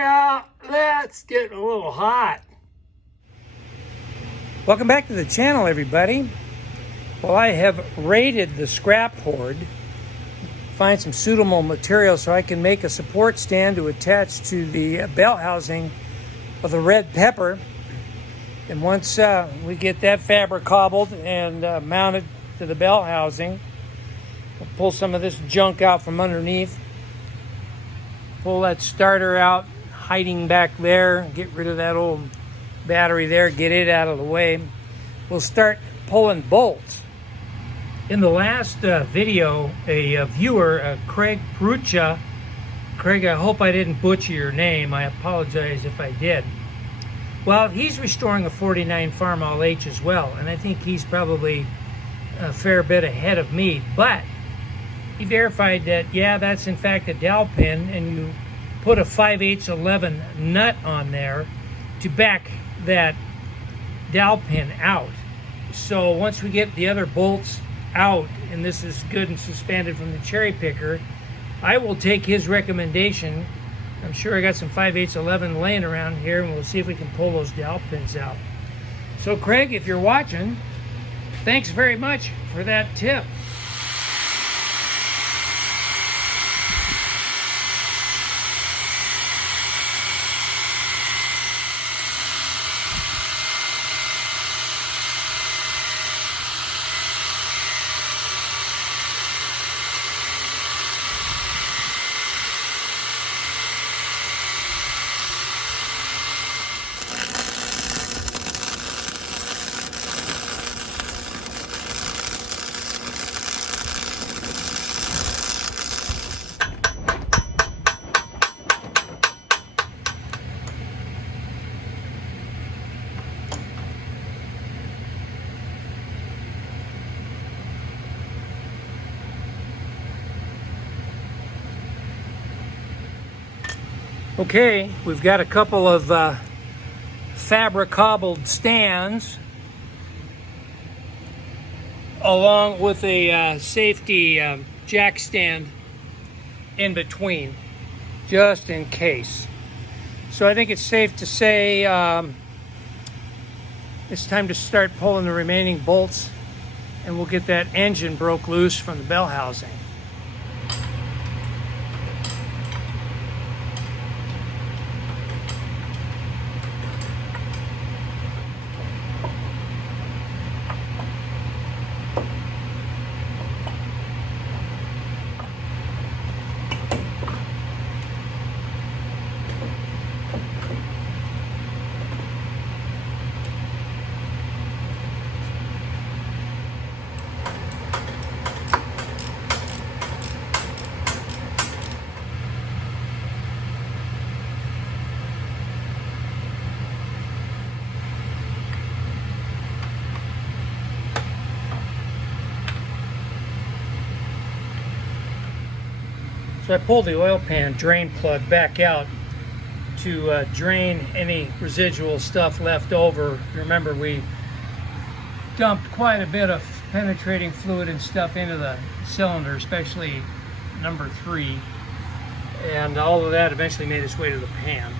Yeah, that's getting a little hot. Welcome back to the channel, everybody. Well, I have raided the scrap hoard, find some suitable material so I can make a support stand to attach to the belt housing of the red pepper. And once we get that fabric cobbled and mounted to the belt housing, we'll pull some of this junk out from underneath. Pull that starter out, hiding back there, get rid of that old battery there, get it out of the way. We'll start pulling bolts. In the last video, a viewer, Craig Perucha, Craig, I hope I didn't butcher your name. I apologize if I did. Well, he's restoring a 49 Farmall H as well, and I think he's probably a fair bit ahead of me, but he verified that, yeah, that's in fact a dowel pin, and you put a 5/8 11 nut on there to back that dowel pin out. So once we get the other bolts out, and this is good and suspended from the cherry picker, I will take his recommendation. I'm sure I got some 5/8 11 laying around here, and we'll see if we can pull those dowel pins out. So Craig, if you're watching, thanks very much for that tip. Okay, we've got a couple of fabric cobbled stands along with a safety jack stand in between, just in case. So I think it's safe to say it's time to start pulling the remaining bolts, and we'll get that engine broke loose from the bell housing. So I pulled the oil pan drain plug back out to drain any residual stuff left over. Remember, we dumped quite a bit of penetrating fluid and stuff into the cylinder, especially number 3, and all of that eventually made its way to the pan.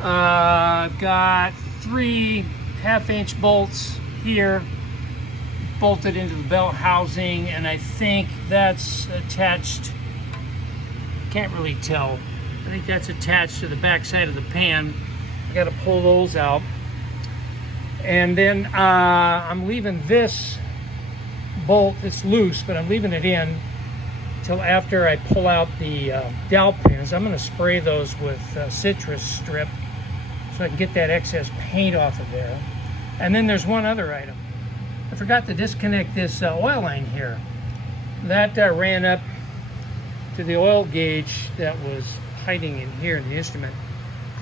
I've got 3 1/2-inch bolts here bolted into the belt housing, and I think that's attached, can't really tell. I think that's attached to the back side of the pan. I got to pull those out. And then I'm leaving this bolt, it's loose, but I'm leaving it in till after I pull out the dowel pins. I'm going to spray those with citrus strip so I can get that excess paint off of there. And then there's one other item. I forgot to disconnect this oil line here. That ran up to the oil gauge that was hiding in here in the instrument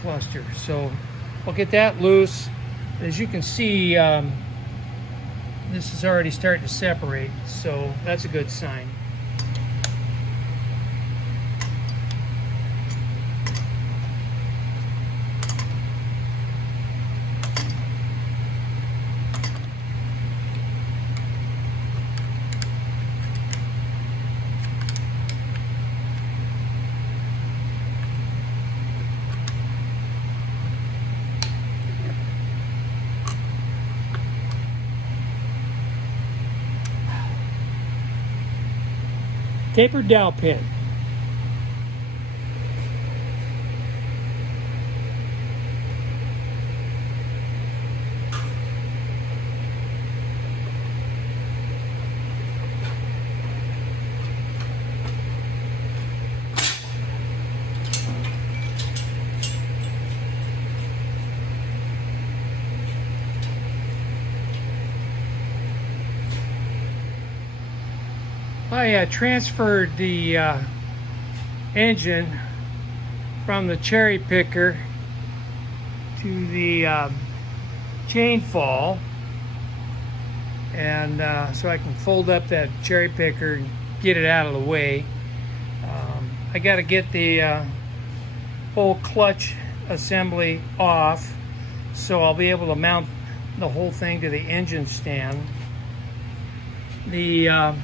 cluster. So I'll get that loose. As you can see, this is already starting to separate, so that's a good sign. tapered dowel pin. I transferred the engine from the cherry picker to the chain fall, and so I can fold up that cherry picker and get it out of the way. I got to get the whole clutch assembly off, so I'll be able to mount the whole thing to the engine stand. The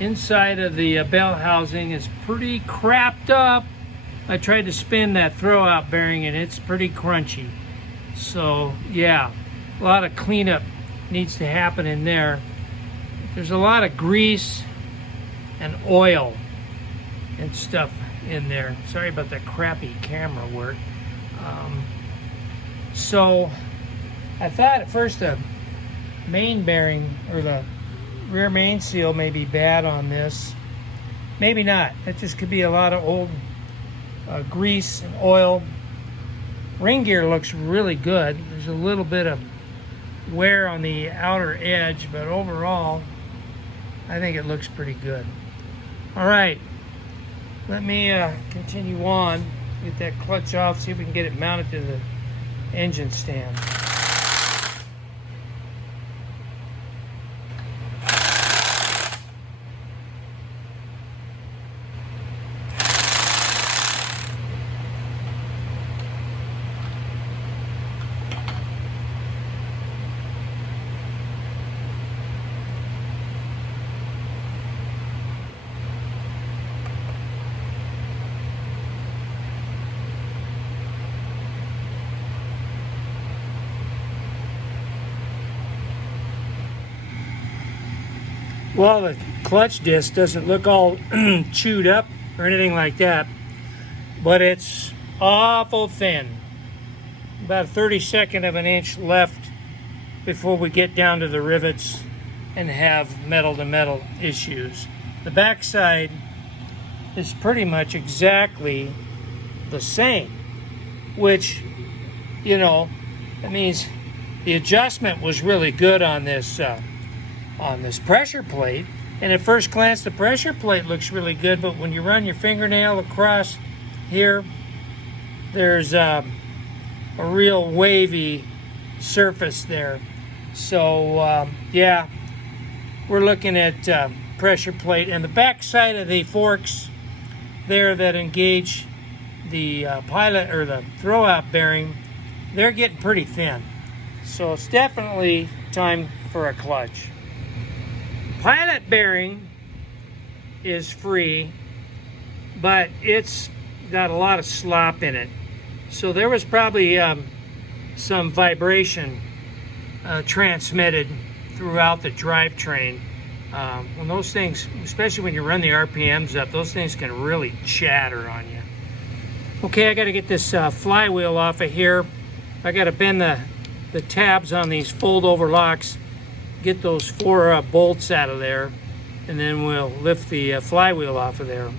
inside of the bell housing is pretty crapped up. I tried to spin that throwout bearing and it's pretty crunchy. So yeah, a lot of cleanup needs to happen in there. There's a lot of grease and oil and stuff in there. Sorry about that crappy camera work. So I thought at first the main bearing or the rear main seal may be bad on this. Maybe not. It just could be a lot of old grease and oil. Ring gear looks really good. There's a little bit of wear on the outer edge, but overall I think it looks pretty good. All right, let me continue on, get that clutch off, see if we can get it mounted to the engine stand. Well, the clutch disc doesn't look all chewed up or anything like that, but it's awful thin. About 1/32 of an inch left before we get down to the rivets and have metal-to-metal issues. The backside is pretty much exactly the same, which, you know, that means the adjustment was really good on this pressure plate. And at first glance, the pressure plate looks really good, but when you run your fingernail across here, there's a real wavy surface there. So yeah, we're looking at pressure plate, and the back side of the forks there that engage the pilot or the throwout bearing, they're getting pretty thin. So it's definitely time for a clutch. Pilot bearing is free, but it's got a lot of slop in it. So there was probably some vibration transmitted throughout the drivetrain. When those things, especially when you run the RPMs up, those things can really chatter on you. Okay, I got to get this flywheel off of here. I got to bend the tabs on these fold-over locks, get those 4 bolts out of there, and then we'll lift the flywheel off of there.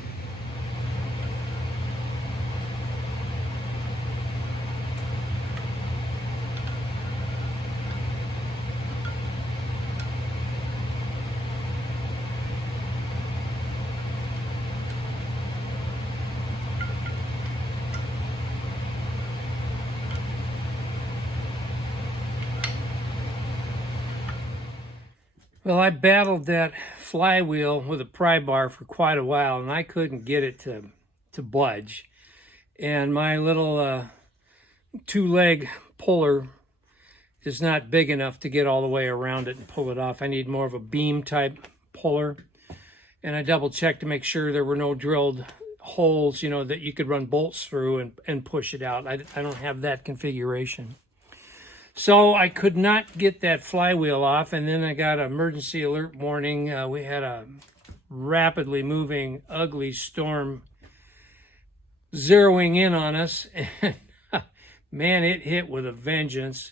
Well, I battled that flywheel with a pry bar for quite a while, and I couldn't get it to budge. And my little 2-leg puller is not big enough to get all the way around it and pull it off. I need more of a beam type puller. And I double checked to make sure there were no drilled holes, you know, that you could run bolts through and push it out. I don't have that configuration. So I could not get that flywheel off, and then I got an emergency alert warning. We had a rapidly moving, ugly storm zeroing in on us. And man, it hit with a vengeance.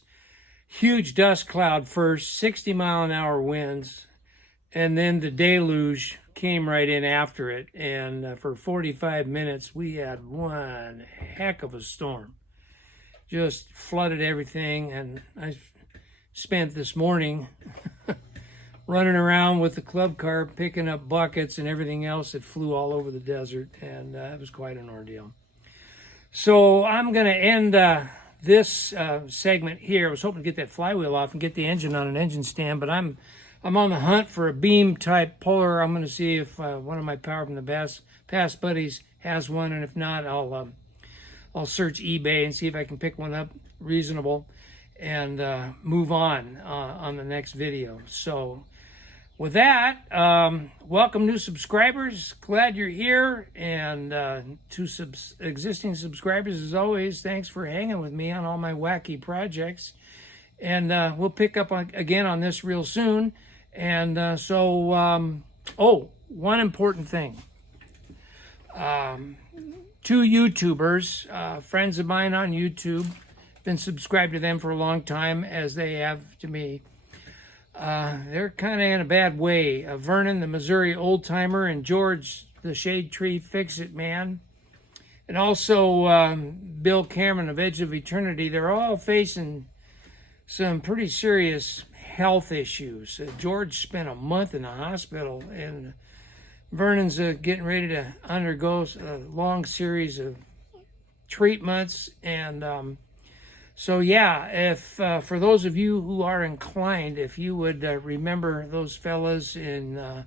Huge dust cloud first, 60-mile-an-hour winds, and then the deluge came right in after it. And for 45 minutes, we had one heck of a storm. Just flooded everything, and I spent this morning running around with the club car, picking up buckets and everything else that flew all over the desert, and it was quite an ordeal. So I'm going to end this segment here. I was hoping to get that flywheel off and get the engine on an engine stand, but I'm on the hunt for a beam type puller. I'm going to see if one of my Power from the Past buddies has one, and if not, I'll search eBay and see if I can pick one up reasonable and move on the next video. So with that, welcome new subscribers. Glad you're here. And to existing subscribers, as always, thanks for hanging with me on all my wacky projects. And we'll pick up again on this real soon. And oh, one important thing. Two YouTubers, friends of mine on YouTube, been subscribed to them for a long time, as they have to me. They're kind of in a bad way. Vernon, the Missouri old timer, and George, the Shade Tree Fix-It Man, and also Bill Cameron of Edge of Eternity. They're all facing some pretty serious health issues. George spent a month in the hospital, and Vernon's getting ready to undergo a long series of treatments. And so, yeah, if for those of you who are inclined, if you would remember those fellas in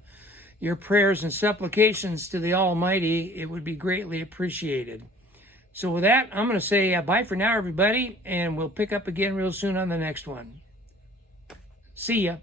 your prayers and supplications to the Almighty, it would be greatly appreciated. So with that, I'm going to say bye for now, everybody, and we'll pick up again real soon on the next one. See ya.